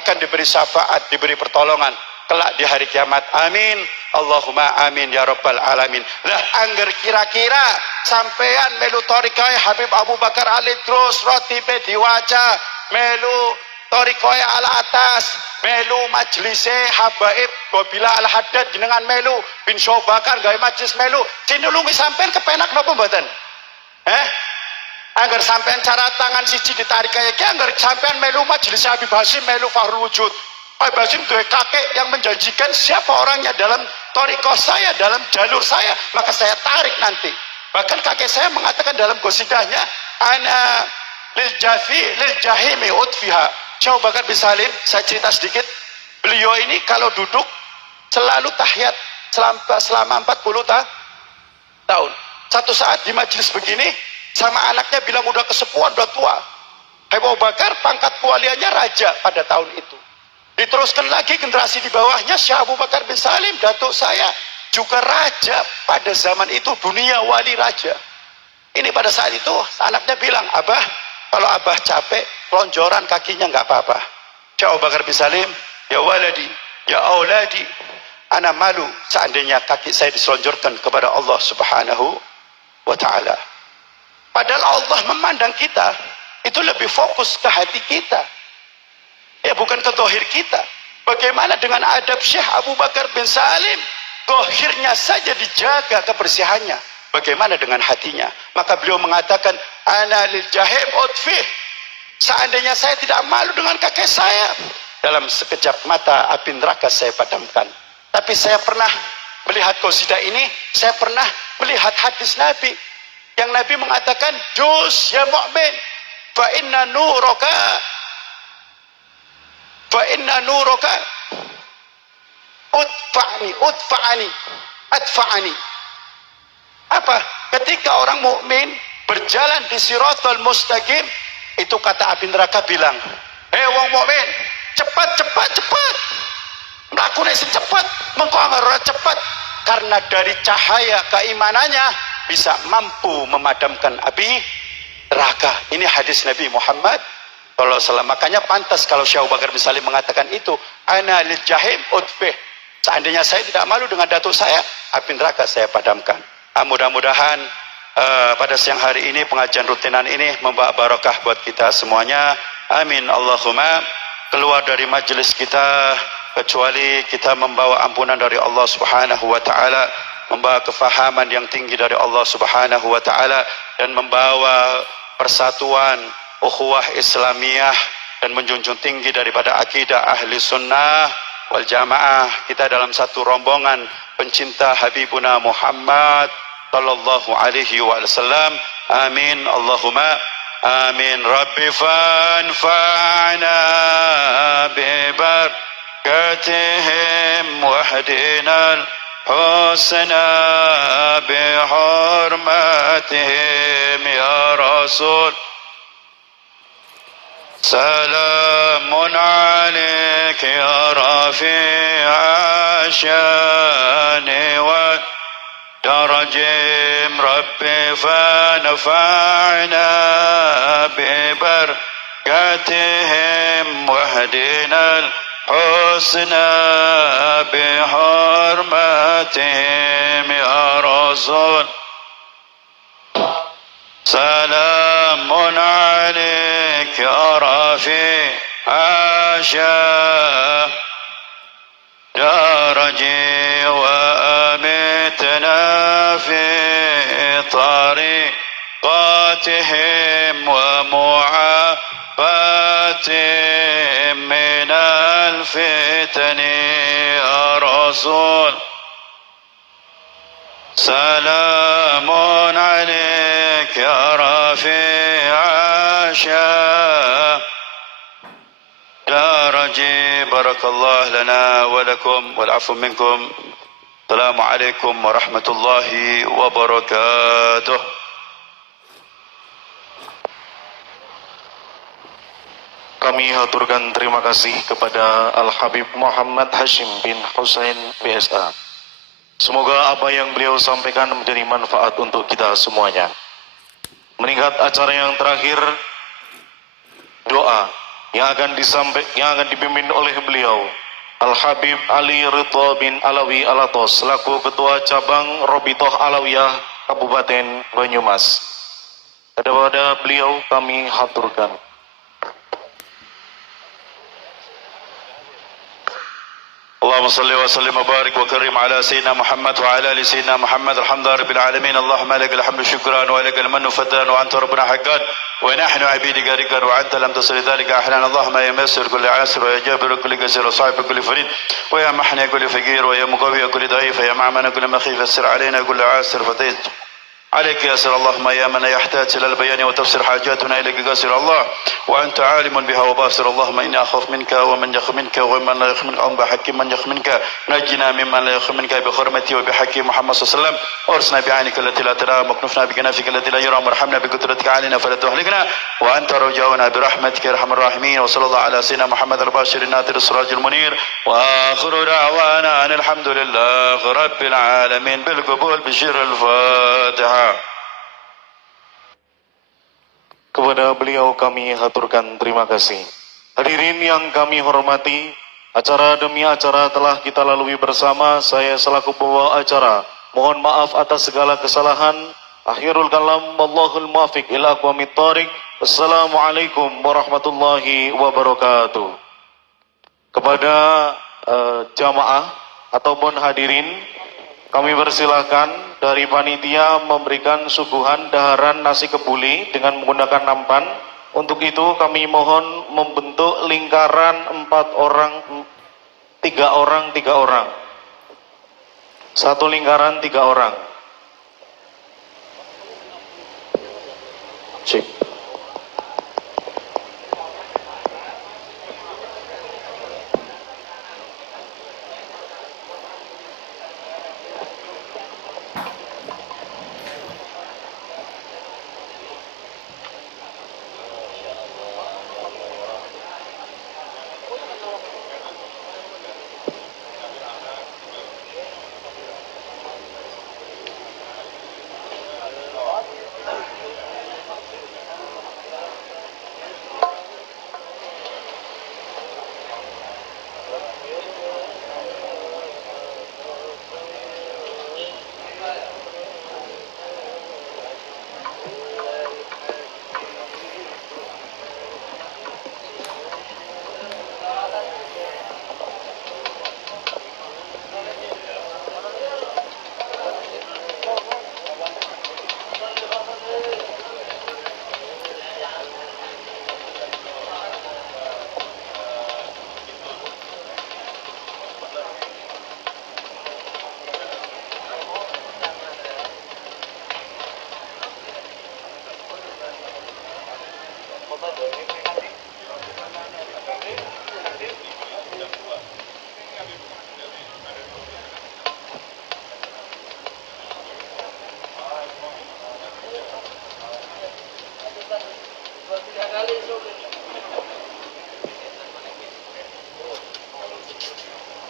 akan diberi syafaat, diberi pertolongan kelak di hari kiamat. Amin. Allahumma amin ya rabbal alamin. Lah angger kira-kira sampean melu torikoh Habib Abu Bakar Ali terus rotibe diwaca, melu torikoh ala atas, melu majlise habaib gobila al haddad jenengan melu bin Syobakar gawe majlis melu cinulungi sampean kepenak napa mboten? Angger sampean cara tangan siji ditarik kaya iki, angger sampean melu majlis Habib Hasyim, melu Fakhrul Wujud. Habib Hasyim duwe kakek yang menjanjikan siapa orangnya dalam thariqah saya, dalam jalur saya, maka saya tarik nanti. Bahkan kakek saya mengatakan dalam gosidahnya, ana lil jahimi utfiha. Syekh Abu Bakar bin Salim, saya cerita sedikit. Beliau ini kalau duduk selalu tahiyat selama 40 tahun. Satu saat di majelis begini, sama anaknya bilang udah kesepuan, udah tua. Habib Abu Bakar pangkat waliannya raja pada tahun itu. Diteruskan lagi generasi di bawahnya, Syekh Abu Bakar bin Salim, datuk saya, juga raja pada zaman itu, dunia wali raja. Ini pada saat itu anaknya bilang, Abah, kalau Abah capek, lonjoran kakinya nggak apa-apa. Syekh Abu Bakar bin Salim, ya waladi, ya auladi, ana malu seandainya kaki saya diselonjorkan kepada Allah Subhanahu wa ta'ala. Padahal Allah memandang kita, itu lebih fokus ke hati kita. Ya bukan ke dohir kita. Bagaimana dengan adab Syekh Abu Bakar bin Salim? Dohirnya saja dijaga kebersihannya. Bagaimana dengan hatinya? Maka beliau mengatakan, ana lil jahim utfih. Seandainya saya tidak malu dengan kakek saya, dalam sekejap mata api neraka saya padamkan. Tapi saya pernah melihat qasidah ini, saya pernah melihat hadis Nabi yang Nabi mengatakan, "Juz ya mu'min, fa inna nuraka adfa'ani." Apa? Ketika orang mukmin berjalan di Siratal Mustaqim, itu kata api neraka bilang, "Hei wong mukmin, cepat. Mlaku nek sing cepat, mengko ora cepat." Karena dari cahaya keimanannya bisa mampu memadamkan api neraka. Ini hadis Nabi Muhammad sallallahu alaihi wasallam. Makanya pantas kalau Syekh Abu Bakar bin Salim mengatakan itu, ana lil jahim utfih. Seandainya saya tidak malu dengan datuk saya, api neraka saya padamkan. Mudah-mudahan pada siang hari ini pengajian rutinan ini membawa barokah buat kita semuanya. Amin Allahumma. Keluar dari majelis kita kecuali kita membawa ampunan dari Allah Subhanahu wa taala, membawa kefahaman yang tinggi dari Allah Subhanahu wa taala, dan membawa persatuan ukhuwah Islamiyah dan menjunjung tinggi daripada akidah ahli sunnah wal jamaah. Kita dalam satu rombongan pencinta Habibuna Muhammad sallallahu alaihi wasallam. Amin Allahumma amin. Rabbi fanfa'na bi barakatihim wahdina al-husna bi hurmatihim ya Rasul. سلام عليك يا رفيع الشان والدرجم ربي فنفعنا ببركاتهم واهدنا الحسنى بحرمتهم يا رسول. سلام عليك يا رفيع درجي وأمتنا في طريقاتهم ومعافاتهم من الفتن يا رسول. سلام عليك يا رفيع درجي. بارك الله لنا ولكم والعفو منكم. السلام عليكم ورحمة الله وبركاته. Kami haturkan terima kasih kepada Al-Habib Muhammad Hashim bin Husain BSA. Semoga apa yang beliau sampaikan menjadi manfaat untuk kita semuanya. Meningkat acara yang terakhir, doa yang akan dipimpin oleh beliau Al-Habib Ali Ridha bin Alawi Alatos selaku Ketua Cabang Robitoh Alawiyah Kabupaten Banyumas. Kepada beliau kami haturkan. اللهم صل وسلم وبارك وكرم على سيدنا محمد وعلى ال سيدنا محمد. الحمد لله رب العالمين. اللهم لك الحمد شكرا ولك المن فضلا وانت ربنا حقا ونحن عبيدك رقا وانت لم تصل ذلك احيانا. اللهم يا ميسر كل عسر ويا جابر كل كسر وصاحب كل فريد ويا محني كل فقير ويا مقوي كل ضعيف يا معمن كل مخيف يسر علينا كل عاسر فتيت عليك ياسر. اللهم يا من يحتاج الى البيان وتفسير حاجاتنا اليك قاسر الله وانت عالم بها وباصر. اللهم اني اخاف منك ومن يخ منك ومن لا يخ منك بحق من يخ منك. نجنا ممن لا يخ منك بحرمتي وبحق محمد صلى الله عليه وسلم. وارسنا بعينك التي لا ترى واكنفنا بكنافك التي لا يرى وارحمنا بقدرتك علينا فلا تهلكنا وانت رجاؤنا برحمتك يا ارحم الراحمين. وصلى الله على سيدنا محمد الباشر الناصر السراج المنير واخر دعوانا ان الحمد لله رب العالمين. بالقبول بشر الفاتحه. Kepada beliau kami haturkan terima kasih. Hadirin yang kami hormati, acara demi acara telah kita lalui bersama. Saya selaku pembawa acara mohon maaf atas segala kesalahan. Akhirul kalam, wallahul muwaffiq ila aqwamit thoriq. Wassalamualaikum warahmatullahi wabarakatuh. Kepada jamaah ataupun hadirin, kami persilahkan dari panitia memberikan suguhan daharan nasi kebuli dengan menggunakan nampan. Untuk itu kami mohon membentuk lingkaran 4 orang, 3 orang, 3 orang. Satu lingkaran 3 orang. Sip.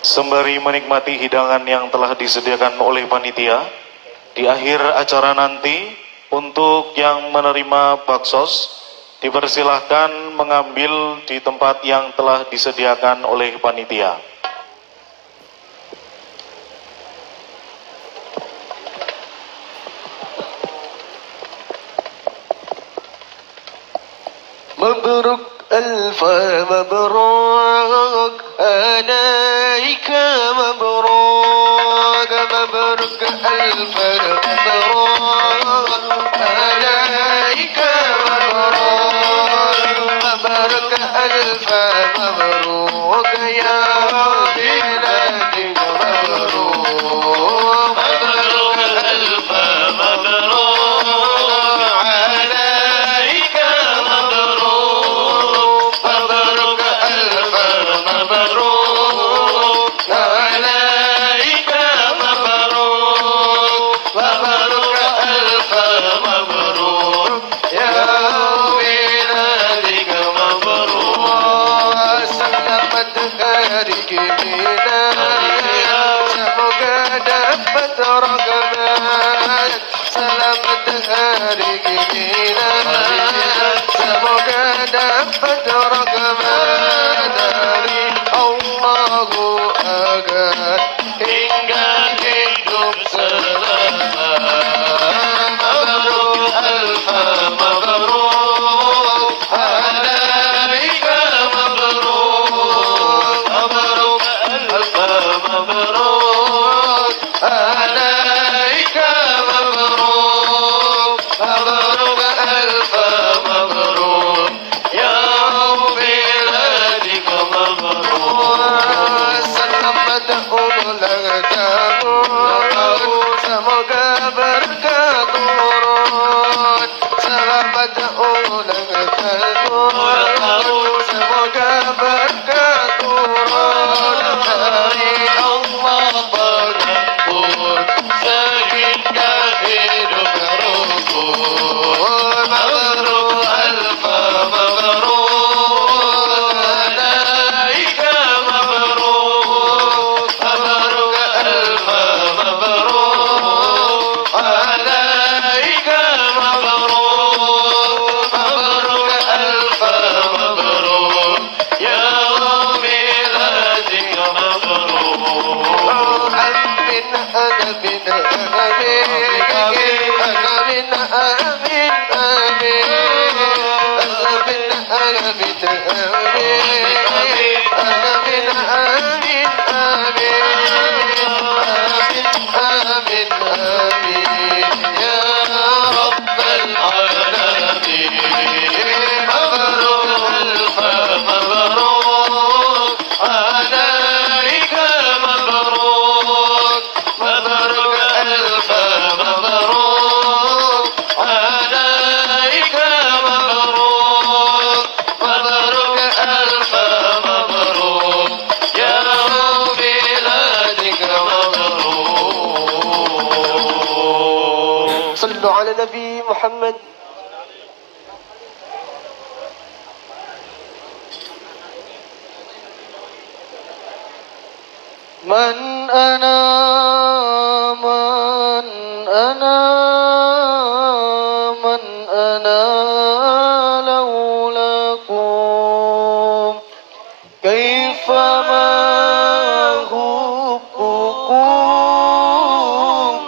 sembari menikmati hidangan yang telah disediakan oleh panitia. Di akhir acara nanti, untuk yang menerima baksos, dipersilahkan mengambil di tempat yang telah disediakan oleh panitia. مبروك ألف مبروك عليك مبروك مبروك ألف مبروك عليك مبروك مبروك ألف مبروك يا بلادي مبروك مبروك ألف مبروك عليك مبروك مبروك ألف مبروك عليك مبروك مبروك ألف مبروك يا بلادك مبروك سلمت هارك بنا semoga dapat rahmat selamat hari gila semoga dapat rahmat dari Allahu agar hingga hidup selama. Mabruk alfa mabruk alaika mabruk mabruk alfa mabruk alaika mabruk mabruk alfa mabruk ya biladik mabruk selamat ulang tahun semoga berkah turun selamat ulang tahun semoga berkah turun dari Allah pengampun sehingga hidup rukun mabruk alfa mabruk alaika mabruk mabruk alfa mabruk alaika mabruk mabruk alfa mabruk ya miladik mabruk amin amin amin amin صلوا على نبي محمد من أنا من أنا من أنا لولاكم كيفما حبكم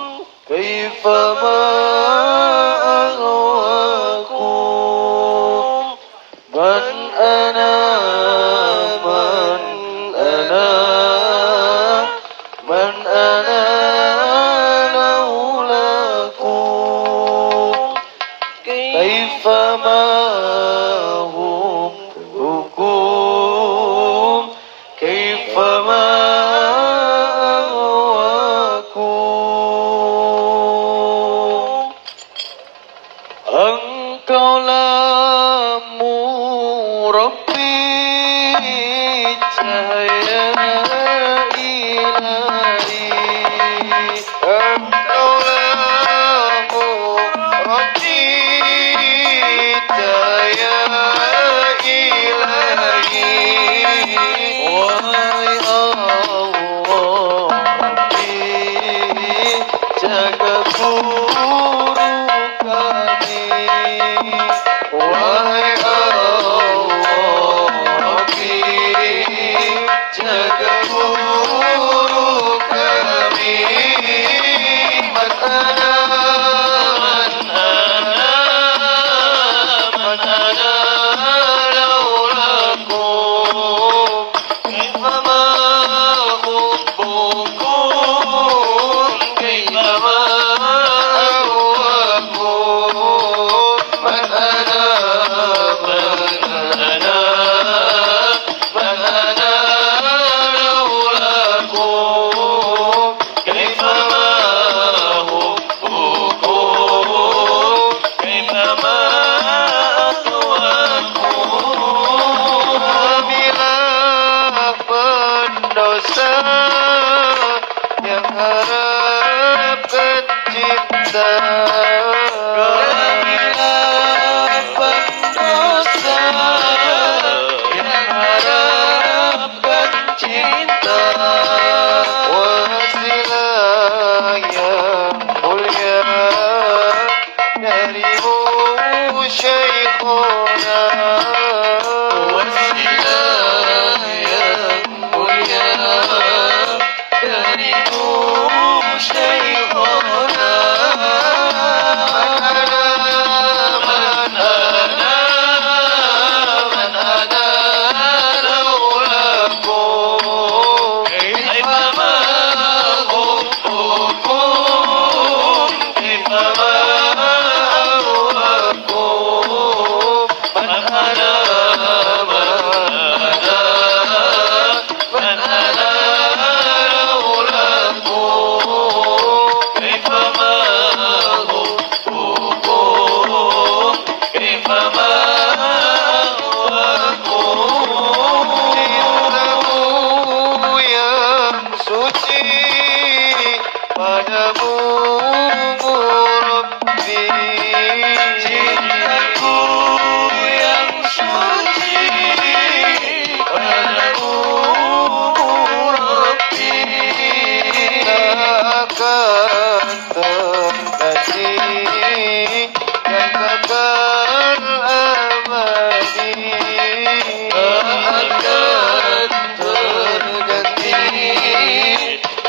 كيفما أهواكم من أنا من أنا من أنا yang harapkan cinta. Kamilah pendosa yang harapkan cinta. Wasilah yang mulia darimu Syekhona. Wasilah yang mulia darimu Syekhona. Man ana laulakum kaifa ma hubbukum kaifa ma ahwakum. Man ana laulakum kaifa ma hubbukum kaifa ma ahwakum. Cintamu yang suci padamu Rabbi. Cintaku yang suci padamu Rabbi. Tak akan terganti dan kekal abadi. Tak akan terganti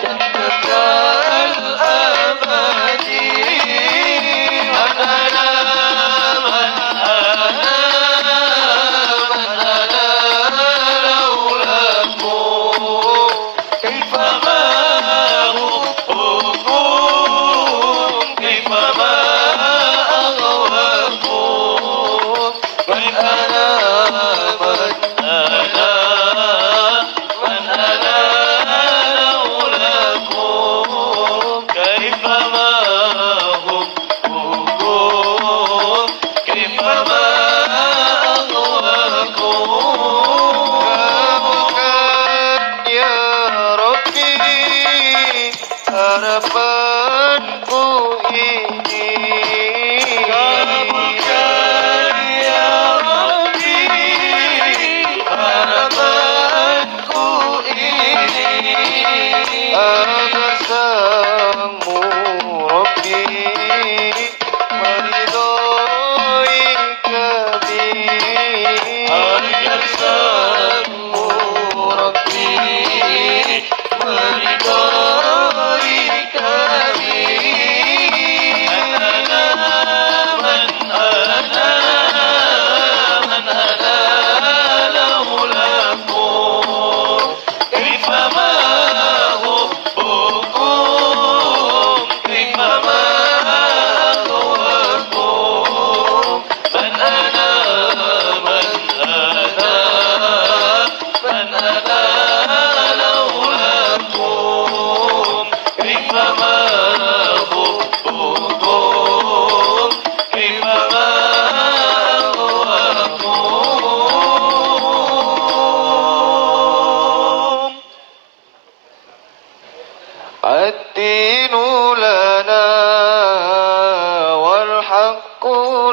dan kekal abadi. Man ana laulakum kaifa ma hubbukum kaifa ma ahwakum. Man ana laulakum kaifa ma hubbukum kaifa ma ahwakum. Kamukan ya Rabbi harapanku ini. Kamukan ya Rabbi harapanku ini. Agar sangmu Rabbi meridhoi kami. Agar sangmu Rabbi meridhoi kami. Man ana laulakum kaifa ma hubbukum kaifa ma ahwakum. Man ana laulakum kaifa ma hubbukum kaifa ma ahwakum. الدين لنا والحق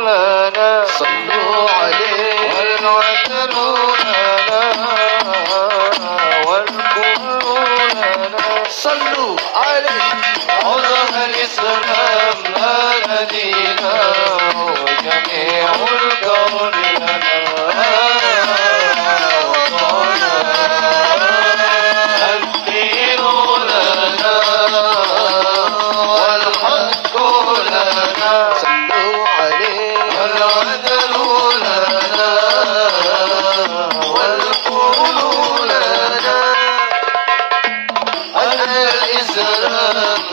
لنا. صلوا عليه. والوطن لنا والكل لنا. صلوا عليه. عظم الإسلام لنا دينا وجميع الكون لنا وطنا. الدين لنا والحق لنا. صلوا عليه. والعدل لنا والكل لنا. أن الإسلام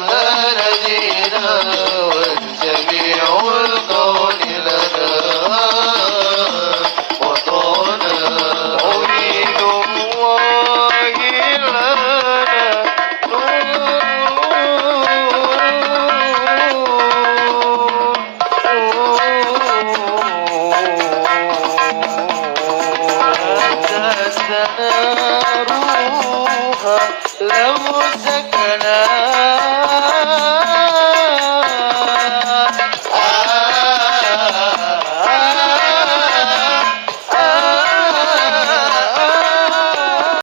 نارها لو سكنت